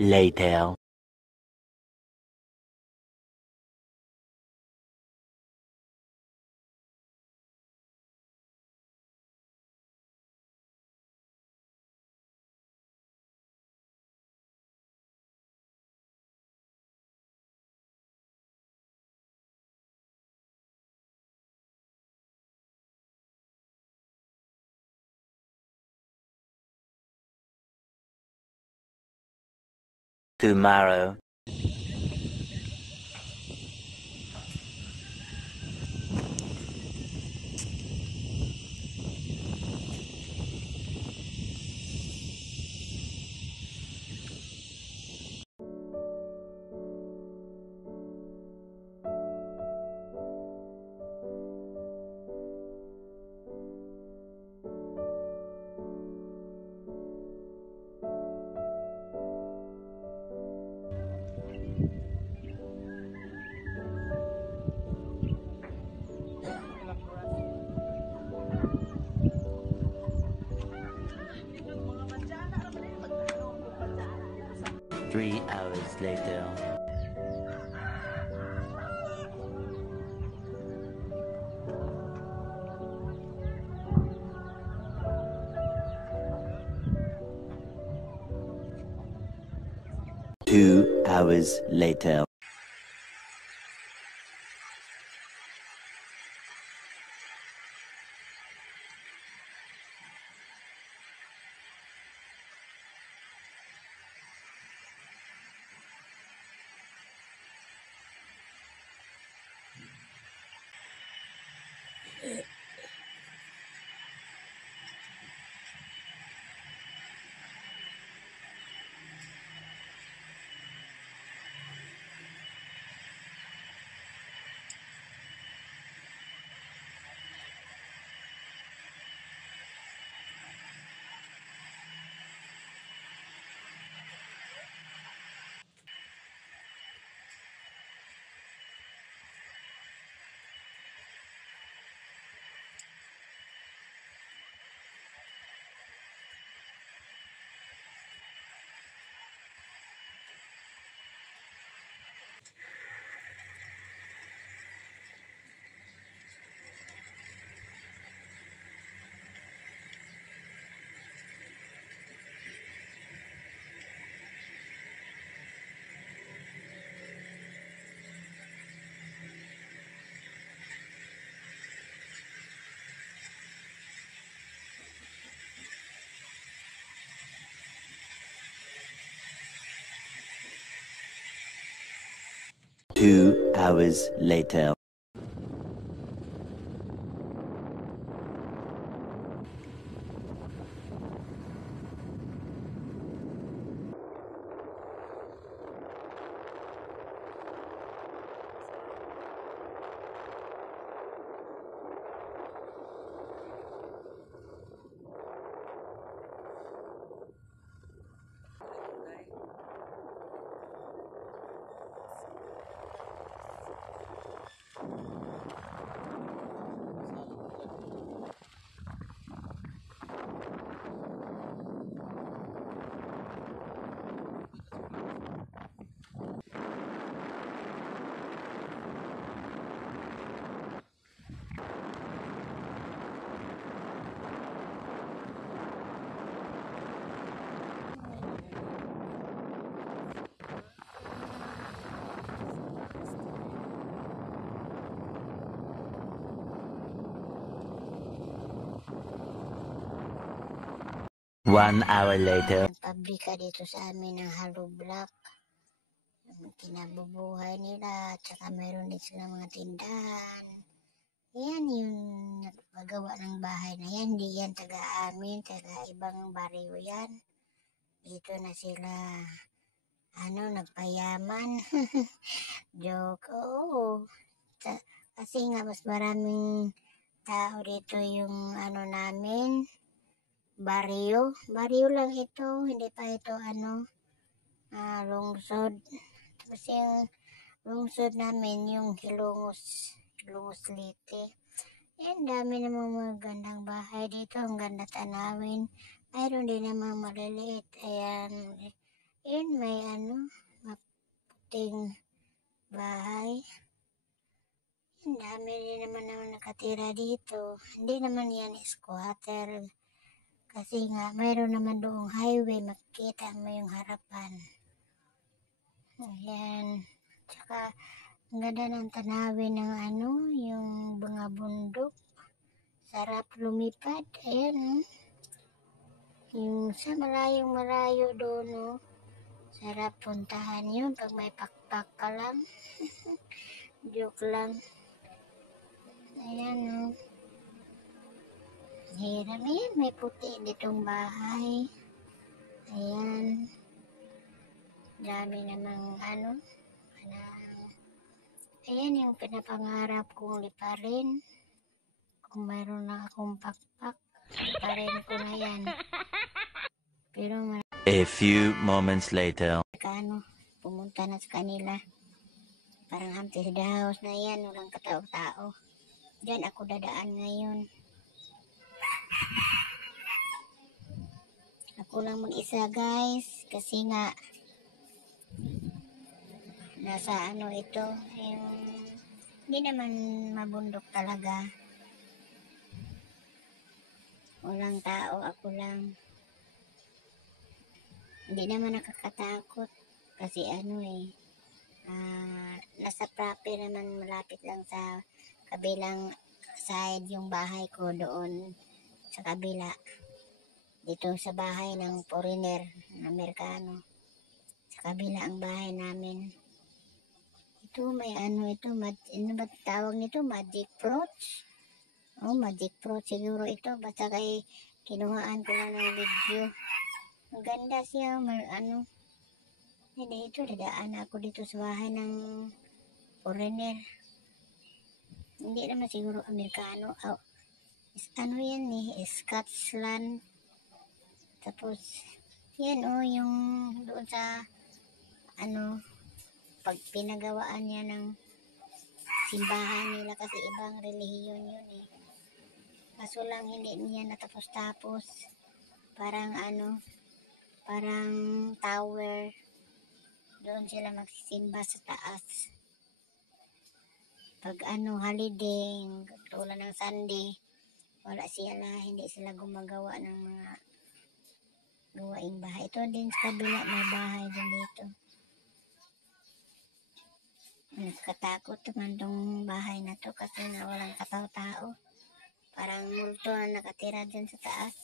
Later. Tomorrow. Three hours later. Two hours later. Two hours later. 1 hour later. Pabrika dito sa amin ng hollow block. Kinabubuhay nila, tsaka mayroon din sila mga tindahan. Yan yung nagpagawa ng bahay na yan. Hindi yan taga amin, taga ibang baryo yan. Dito na sila, nagpayaman. Joke, oo. Kasi nga mas maraming tao dito yung namin, baryo. Baryo lang ito, hindi pa ito lungsod. Tapos yung lungsod namin, yung Hilongos Leyte. Yan, dami namang magandang bahay dito. Ang ganda tanawin. Mayroon din namang maliliit. Ayan, yun may maputing bahay. Ang dami din naman nakatira dito. Hindi naman yan squatter. Kasi nga, mayroon naman doong highway. Makikita mo yung harapan. Ayan. Tsaka, ang ganda ng tanawin ng yung mga bundok. Sarap lumipad. Ayan. Yung sa malayong-malayo doon, sarap puntahan yun pag may pakpak ka lang. Joke lang. Ayan, Hiram yan. May puti ditong bahay. Ayan. Dami namang ayan yung pinapangarap kong liparin. Kung mayroon na akong pakpak, liparin ko na yan. Pero A few moments later. Pumunta na sa kanila. Parang haunted house na yan. Walang katao-tao. Diyan ako dadaan ngayon. Ako lang mag-isa, guys. Kasi nga, nasa ito, yung hindi naman mabundok talaga. Walang tao, ako lang. Hindi naman nakakatakot. Kasi nasa proper naman, malapit lang sa kabilang side yung bahay ko doon sa kabila. Dito sa bahay ng foreigner na Amerikano. Sa kabila ang bahay namin. Ito may ito, ba tawag nito? Magic fruits? Oh, magic fruit siguro ito. Basta kay kinuhaan ko lang ng video. Ang ganda siya. Hindi ito. Dadaan ako dito sa bahay ng foreigner. Hindi naman siguro Amerikano. Yan Scotland. Tapos, yan yung doon sa pag pinagawaan niya ng simbahan nila kasi ibang relihiyon yun Kaso lang hindi niya natapos-tapos. Parang parang tower. Doon sila magsisimba sa taas. Pag holiday, tulad ng Sunday, wala hindi sila gumagawa ng mga gawaing bahay. Ito din sa kabila, may bahay din dito. Nagkatakot naman tong bahay na to kasi na walang katao-tao. Parang multo na nakatira dyan sa taas.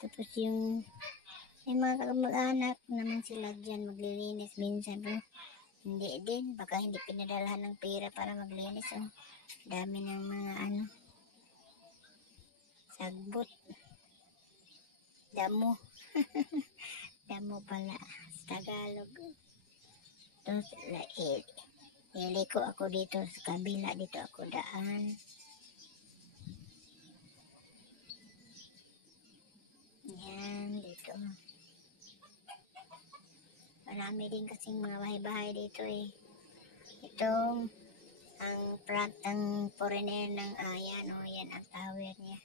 Tapos yung mga kamag-anak naman sila dyan maglilinis minsan. Pero hindi din. Baka hindi pinadalahan ng pera para maglinis. Dami ng mga sagbot. Damo. Damo pala sa Tagalog. Tapos iliko ako dito sa kabila. Dito ako daan. Yan, dito. Marami din kasing mga bahay-bahay dito Ito, ang front ng foreigner ng yan ang tower niya.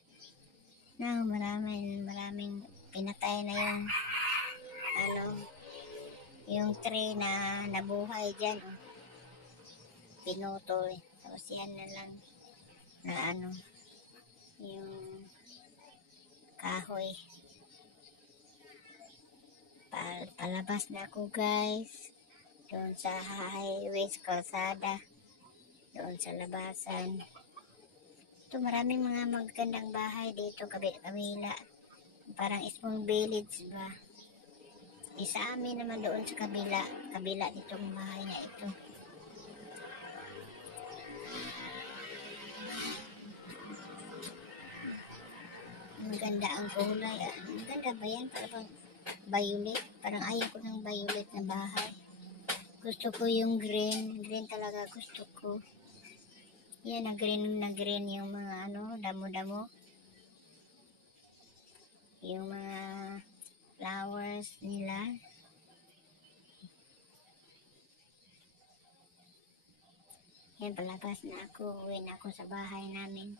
Maraming pinatay na yung tree na nabuhay dyan. Pinutol. Tapos yan na lang na yung kahoy. Palabas na ako, guys. Doon sa highway, kalsada. Doon sa labasan. Ito maraming mga magandang bahay dito, kabila. Parang small village ba. Isa amin naman doon sa kabila nitong bahay na ito. Maganda ang kulay. Maganda ba yan? Parang violet. Parang ayaw ko ng violet na bahay. Gusto ko yung green. Green talaga gusto ko. Yan, na green yung mga damo-damo. Yung mga flowers nila. Yan, palabas na ako. Uwi na ako sa bahay namin.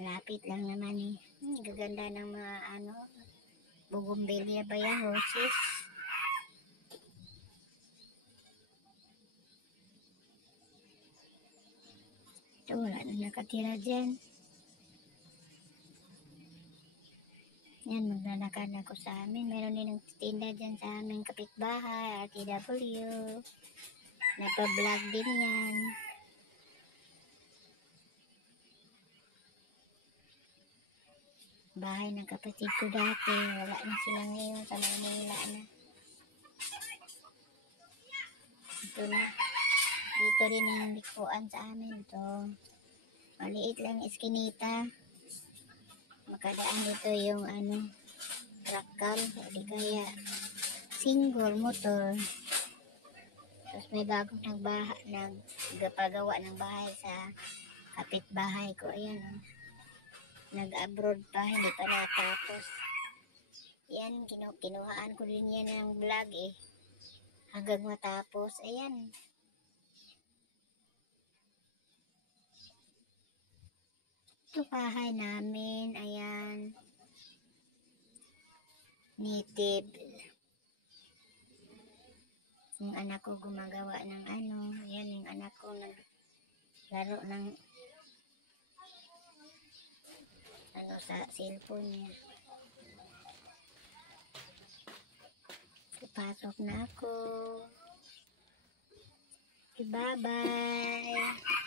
Malapit lang naman eh. Gaganda ng mga bougainvillea ba yan? Roses. Ito, wala na nakatira dyan. Yan, maglalakad ako sa amin. Meron din ng tinda dyan sa aming kapitbahay, RTW. Nagpa-vlog din yan. Bahay ng kapatid ko dati. Wala na sila ngayon. Sa Manila na. Ito na. Dito rin ang likuan sa amin. Ito. Maliit lang iskinita. Makadaan dito yung trakal. Hindi kaya single motor. Tapos may bagong nagpagawa ng bahay sa kapitbahay ko. Ayan. Nag-abroad pa, hindi pa natapos. Yan, kinuhaan ko din yan ng vlog eh. Hanggang matapos. Ayan. Ito bahay namin. Ayan. Native. Yung anak ko gumagawa ng Ayan, yung anak ko naglaro ng sa cellphone niya. Pasok na ako. Okay, bye-bye.